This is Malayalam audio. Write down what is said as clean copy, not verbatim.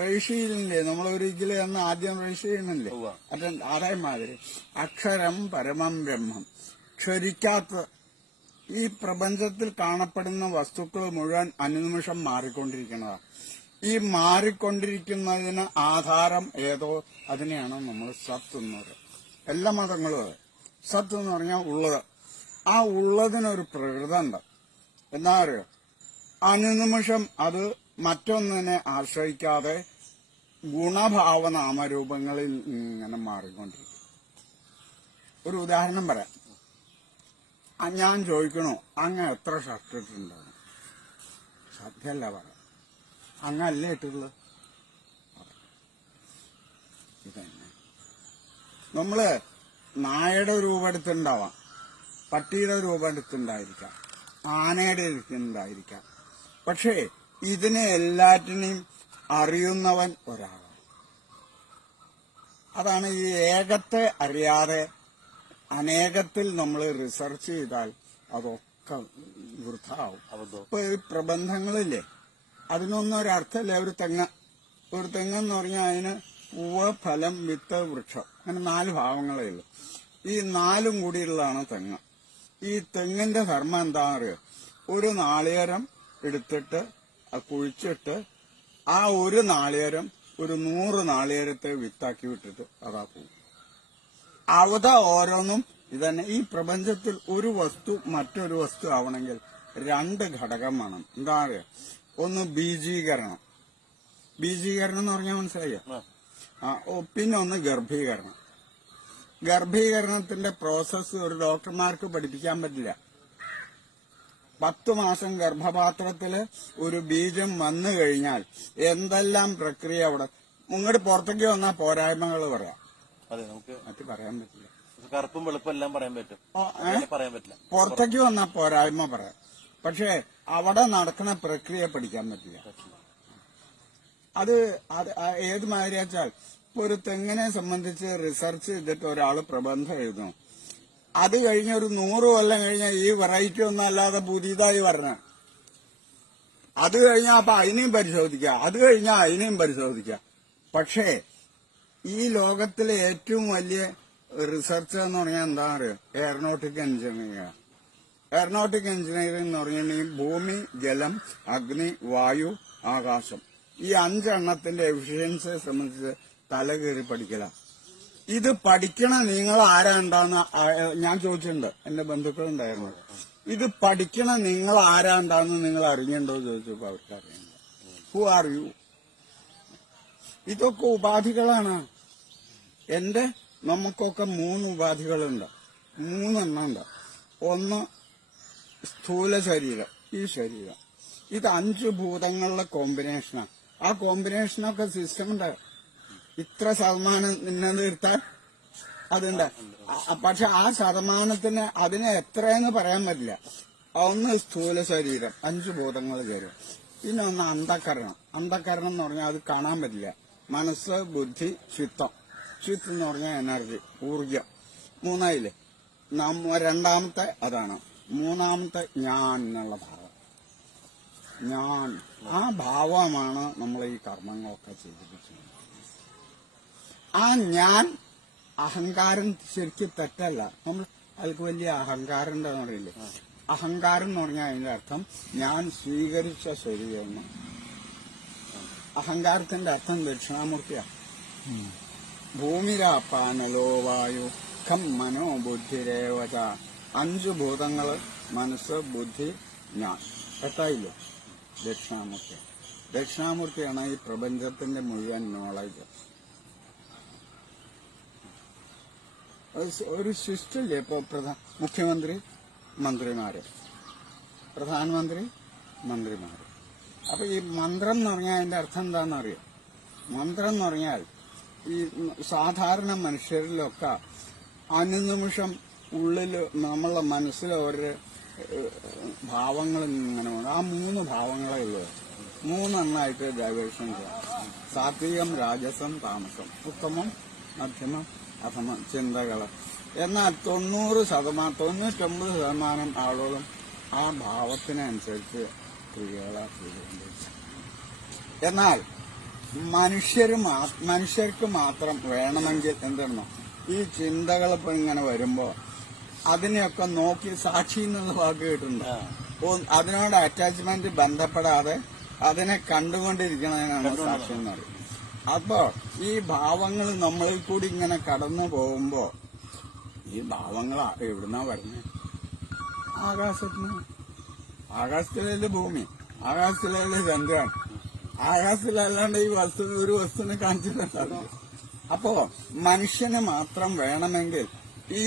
റേഷ്യയിലില്ലേ നമ്മളൊരിക്കലും എന്ന് ആദ്യം റേഷ്യ ചെയ്യുന്നില്ലേ, അതേമാതിരി അക്ഷരം പരമം ബ്രഹ്മം. ക്ഷരിക്കാത്ത ഈ പ്രപഞ്ചത്തിൽ കാണപ്പെടുന്ന വസ്തുക്കൾ മുഴുവൻ അനുനിമിഷം മാറിക്കൊണ്ടിരിക്കുന്നതാണ്. ഈ മാറിക്കൊണ്ടിരിക്കുന്നതിന് ആധാരം ഏതോ അതിനെയാണ് നമ്മൾ സത്ത് എന്ന് പറയുന്നത്. എല്ലാ മതങ്ങളും അതെ. സത്ത് എന്ന് പറഞ്ഞാൽ ഉള്ളത്. ആ ഉള്ളതിനൊരു പ്രകൃതം ഉണ്ട്. എന്താ പറയുക, അനുനിമിഷം അത് മറ്റൊന്നിനെ ആശ്രയിക്കാതെ ഗുണഭാവനാമരൂപങ്ങളിൽ ഇങ്ങനെ മാറിക്കൊണ്ടിരിക്കും. ഒരു ഉദാഹരണം പറയാം. ഞാൻ ചോദിക്കണോ അങ്ങ് എത്ര ഷർട്ട് ഇട്ടിട്ടുണ്ടാവും? സത്യമല്ല പറയാം, അങ്ങല്ലേ ഇട്ടുള്ളത്. ഇതന്നെ നമ്മള് നായയുടെ രൂപം എടുത്തിട്ടുണ്ടാവാം, പട്ടിയുടെ രൂപം എടുത്തിട്ടുണ്ടായിരിക്കാം, ആനയുടെ എടുത്തിട്ടുണ്ടായിരിക്കാം. പക്ഷേ ഇതിനെ എല്ലാറ്റിനെയും അറിയുന്നവൻ ഒരാളാണ്. അതാണ് ഈ ഏകത്തെ അറിയാതെ അനേകത്തിൽ നമ്മൾ റിസർച്ച് ചെയ്താൽ അതൊക്കെ വൃഥാവും. ഇപ്പൊ ഈ പ്രബന്ധങ്ങളില്ലേ, അതിനൊന്നും ഒരർത്ഥമില്ല. ഒരു തെങ്ങെന്ന് പറഞ്ഞാൽ അതിന് പൂവ്, ഫലം, വിത്ത്, വൃക്ഷം, അങ്ങനെ 4 ഭാവങ്ങളേ ഉള്ളൂ. ഈ 4ഉം കൂടിയുള്ളതാണ് തെങ്ങ്. ഈ തെങ്ങിന്റെ ധർമ്മം എന്താണെന്ന് അറിയോ? ഒരു നാളികേരം എടുത്തിട്ട് കുഴിച്ചിട്ട് ആ ഒരു നാളികേരം ഒരു 100 നാളികേരത്തെ വിത്താക്കി വിട്ടിട്ട് അതാ പോകും. അവിടെ ഓരോന്നും ഇതന്നെ. ഈ പ്രപഞ്ചത്തിൽ ഒരു വസ്തു മറ്റൊരു വസ്തു ആവണമെങ്കിൽ 2 ഘടകം വേണം. എന്താ പറയുക? ഒന്ന് ബീജീകരണം. ബീജീകരണം എന്ന് പറഞ്ഞാൽ മനസ്സിലായോ? പിന്നെ ഒന്ന് ഗർഭീകരണം. ഗർഭീകരണത്തിന്റെ പ്രോസസ്സ് ഒരു ഡോക്ടർമാർക്ക് പഠിപ്പിക്കാൻ പറ്റില്ല. 10 മാസം ഗർഭപാത്രത്തില് ഒരു ബീജം വന്നു കഴിഞ്ഞാൽ എന്തെല്ലാം പ്രക്രിയ അവിടെ ഇങ്ങോട്ട് പുറത്തേക്ക് വന്നാൽ പോരായ്മകൾ പറയാം. മറ്റു പറയാൻ പറ്റില്ല. കറുപ്പും വെളുപ്പും എല്ലാം പറയാൻ പറ്റും, പറയാൻ പറ്റില്ല. പുറത്തേക്ക് വന്നാൽ പോരായ്മ പറയാം. പക്ഷെ അവിടെ നടക്കുന്ന പ്രക്രിയ പഠിക്കാൻ പറ്റില്ല. അത് ഏത് മാതിരി വെച്ചാൽ ഇപ്പൊ ഒരു തെങ്ങിനെ സംബന്ധിച്ച് റിസർച്ച് ചെയ്തിട്ട് ഒരാൾ പ്രബന്ധം എഴുതുന്നു. അത് കഴിഞ്ഞ ഒരു 100 കൊല്ലം കഴിഞ്ഞാൽ ഈ വെറൈറ്റി ഒന്നും അല്ലാതെ പുതിയതായി പറഞ്ഞ അത് കഴിഞ്ഞാൽ അപ്പൊ അതിനെയും പരിശോധിക്കാം, അത് കഴിഞ്ഞാൽ അതിനെയും പരിശോധിക്കാം. പക്ഷേ ഈ ലോകത്തിലെ ഏറ്റവും വലിയ റിസർച്ച് എന്ന് പറഞ്ഞാൽ എന്താ പറയുക? Aeronautic engineering. എയറോനോട്ടിക് എഞ്ചിനീയറിംഗ് എന്ന് പറഞ്ഞിട്ടുണ്ടെങ്കിൽ ഭൂമി, ജലം, അഗ്നി, വായു, ആകാശം, ഈ 5 എണ്ണത്തിന്റെ എഫിഷ്യൻസിയെ സംബന്ധിച്ച് തലകേറി പഠിക്കല. ഇത് പഠിക്കണ നിങ്ങൾ ആരാണ്ടാന്ന് ഞാൻ ചോദിച്ചിട്ടുണ്ട്. എന്റെ ബന്ധുക്കളുണ്ടായിരുന്നു. ഇത് പഠിക്കണ നിങ്ങൾ ആരാണ്ടാന്ന് നിങ്ങൾ അറിഞ്ഞിട്ടുണ്ടോ ചോദിച്ചപ്പോ അവർക്ക് അറിയണ്ട. Who are you? ഇതൊക്കെ ഉപാധികളാണ്. നമുക്കൊക്കെ 3 ഉപാധികളുണ്ട്. 3 എണ്ണം ഉണ്ട്. ഒന്ന് സ്ഥൂല ശരീരം, ഈ ശരീരം. ഇത് 5 ഭൂതങ്ങളുടെ കോമ്പിനേഷനാണ്. ആ കോമ്പിനേഷനൊക്കെ സിസ്റ്റം ഉണ്ട്. ഇത്ര ശതമാനം നിർത്താൻ അതുണ്ട്. പക്ഷെ ആ ശതമാനത്തിന് അതിനെ എത്രയെന്ന് പറയാൻ പറ്റില്ല. ഒന്ന് സ്ഥൂല ശരീരം, 5 ഭൂതങ്ങൾ ചേരും. പിന്നെ ഒന്ന് അന്ധക്കരണം. അന്ധക്കരണം എന്ന് പറഞ്ഞാൽ അത് കാണാൻ പറ്റില്ല. മനസ്സ്, ബുദ്ധി, ചിത്തം. ചിത്തം എന്ന് പറഞ്ഞാൽ എനർജി, ഊർജം. 3 രണ്ടാമത്തെ അതാണ്. 3-മത്തെ ഞാൻ എന്നുള്ള ഭാവം. ഞാൻ, ആ ഭാവമാണ് നമ്മൾ ഈ കർമ്മങ്ങളൊക്കെ ചെയ്തിരിക്കുന്നത്. ആ ഞാൻ അഹങ്കാരം ശരിക്കും തെറ്റല്ല. നമ്മൾ അതിൽക്ക് വലിയ അഹങ്കാരം ഉണ്ടെന്ന് പറയില്ലേ? അഹങ്കാരം എന്ന് പറഞ്ഞാൽ അതിന്റെ അർത്ഥം ഞാൻ സ്വീകരിച്ച ശരീരം. അഹങ്കാരത്തിന്റെ അർത്ഥം ദക്ഷിണാമൂർത്തിയാണ്. ഭൂമിരാപ്പാനലോ വായു ഖം മനോ ബുദ്ധിരേവച. 5 ഭൂതങ്ങള് മനസ്സ്, ബുദ്ധി, ഞാൻ. എട്ടായില്ലോ? ദക്ഷിണാമൂർത്തി. ദക്ഷിണാമൂർത്തിയാണ് ഈ പ്രപഞ്ചത്തിന്റെ മുഴുവൻ നോളജ്. ഒരു സിസ്റ്റമില്ലേ ഇപ്പൊ? മുഖ്യമന്ത്രി, മന്ത്രിമാര്, പ്രധാനമന്ത്രി, മന്ത്രിമാര്. അപ്പൊ ഈ മന്ത്രം എന്ന് പറഞ്ഞാൽ അതിന്റെ അർത്ഥം എന്താണെന്നറിയോ? മന്ത്രം എന്ന് പറഞ്ഞാൽ ഈ സാധാരണ മനുഷ്യരിലൊക്കെ അനുനിമിഷം ഉള്ളില് നമ്മളുടെ മനസ്സിൽ ഓരോ ഭാവങ്ങൾ ഇങ്ങനെ വേണം. ആ 3 ഭാവങ്ങളേ ഉള്ളൂ. 3 എണ്ണമായിട്ട് ഡൈവേർഷൻ ചെയ്യാം. സാത്വികം, രാജസം, താമസം. ഉത്തമം, മധ്യമം, അധമം ചിന്തകള്. എന്നാൽ 99% ആളുകളും ആ ഭാവത്തിനനുസരിച്ച് ക്രിയകളെ ചെയ്തുകൊണ്ടിരിക്കും. എന്നാൽ മനുഷ്യർക്ക് മാത്രം വേണമെങ്കിൽ എന്തെന്നോ ഈ ചിന്തകൾ ഇപ്പൊ ഇങ്ങനെ വരുമ്പോ അതിനെയൊക്കെ നോക്കി സാക്ഷി എന്നുള്ള വാക്ക് കേട്ടിട്ടുണ്ട്. അതിനോട് അറ്റാച്ച്മെന്റ് ബന്ധപ്പെടാതെ അതിനെ കണ്ടുകൊണ്ടിരിക്കുന്നതിനാണ് സാക്ഷി എന്ന് പറയുന്നത്. അപ്പോ ഈ ഭാവങ്ങൾ നമ്മളിൽ കൂടി ഇങ്ങനെ കടന്നു പോകുമ്പോ ഈ ഭാവങ്ങൾ എവിടുന്നാ വരുന്നത്? ആകാശത്തിന്. ആകാശത്തിലല്ലേ ഭൂമി, ആകാശത്തിലല്ലേ ചന്ദ്രൻ, ആകാശത്തിലല്ലാണ്ട് ഈ ഒരു വസ്തുവിനെ കാണിച്ചിട്ടുണ്ടാവില്ല. അപ്പോ മനുഷ്യന് മാത്രം വേണമെങ്കിൽ ഈ